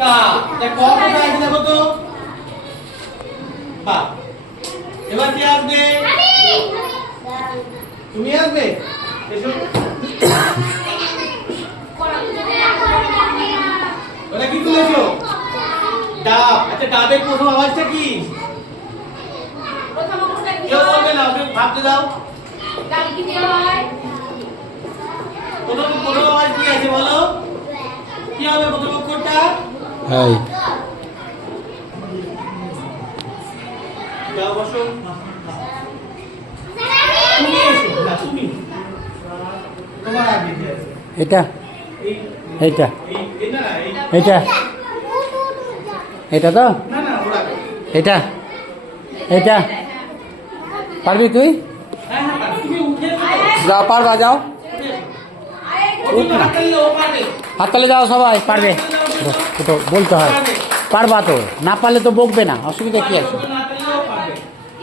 কা ক কোথায় আছে দেখো তো। বা এবার কে আসবে? তুমি আসবে। এসো। ওটা কি তুলেছো? ডাব। আচ্ছা ডাবের প্রথম আওয়াজটা কি? কেউ বলবে না, ওকে ভাবতে দাও। প্রথম আওয়াজ কি আছে বলো? কি হবে প্রথম অক্ষরটা? এই যাও বসো। তুমি এসো না, তুমি তোমার আগে কি আছে? এটা এইটা না না এটা এটা তো না না ওরা এটা এটা পারবি তুই? হ্যাঁ হ্যাঁ তুমি উঠে যাও, পারবা, যাও, উঠ না। ও পারবে। হাততালি যাও, সবাই পারবে। তো বলতে হয় পারবা, তো না পারলে তো বকবে না, অসুবিধা কি আছে? না পারলেও পারবে।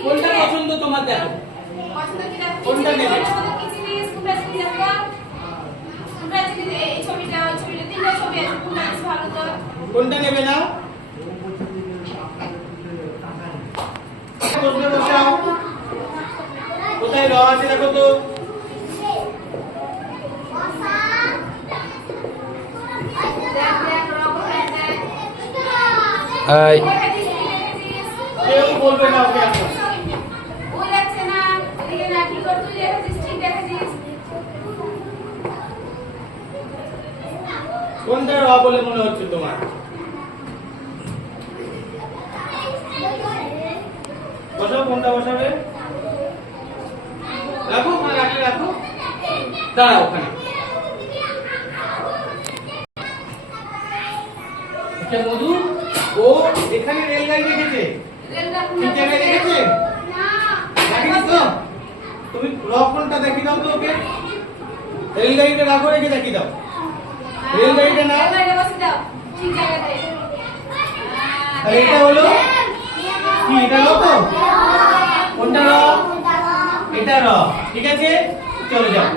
কোনটা পছন্দ তোমার দেখো? কোনটা নেবে? কোনটা নেবে না? বসে বসাও। কোথায় র আছে দেখো তো। এই কেউ বলবে না ওকে এখন। কোনটা র বলে মনে হচ্ছে তোমার? বসাও, কোনটা বসাবে? রাখো, রাখলে রাখো। দাঁড়াও ওখানে। আচ্ছা মধু, ও এখানে রেলগাড়ি রেখেছে। ঠিক জায়গায় রেখেছে? রাখিনি তো? তুমি রকমটা দেখি দাও তো ওকে। রেলগাড়িটা রাখো, রেখে দেখি দাও। রেলগাড়িটা না, আর এটা হলো কি? এটা র তো? কোনটা র? এটা র। ঠিক আছে, চলে যাও।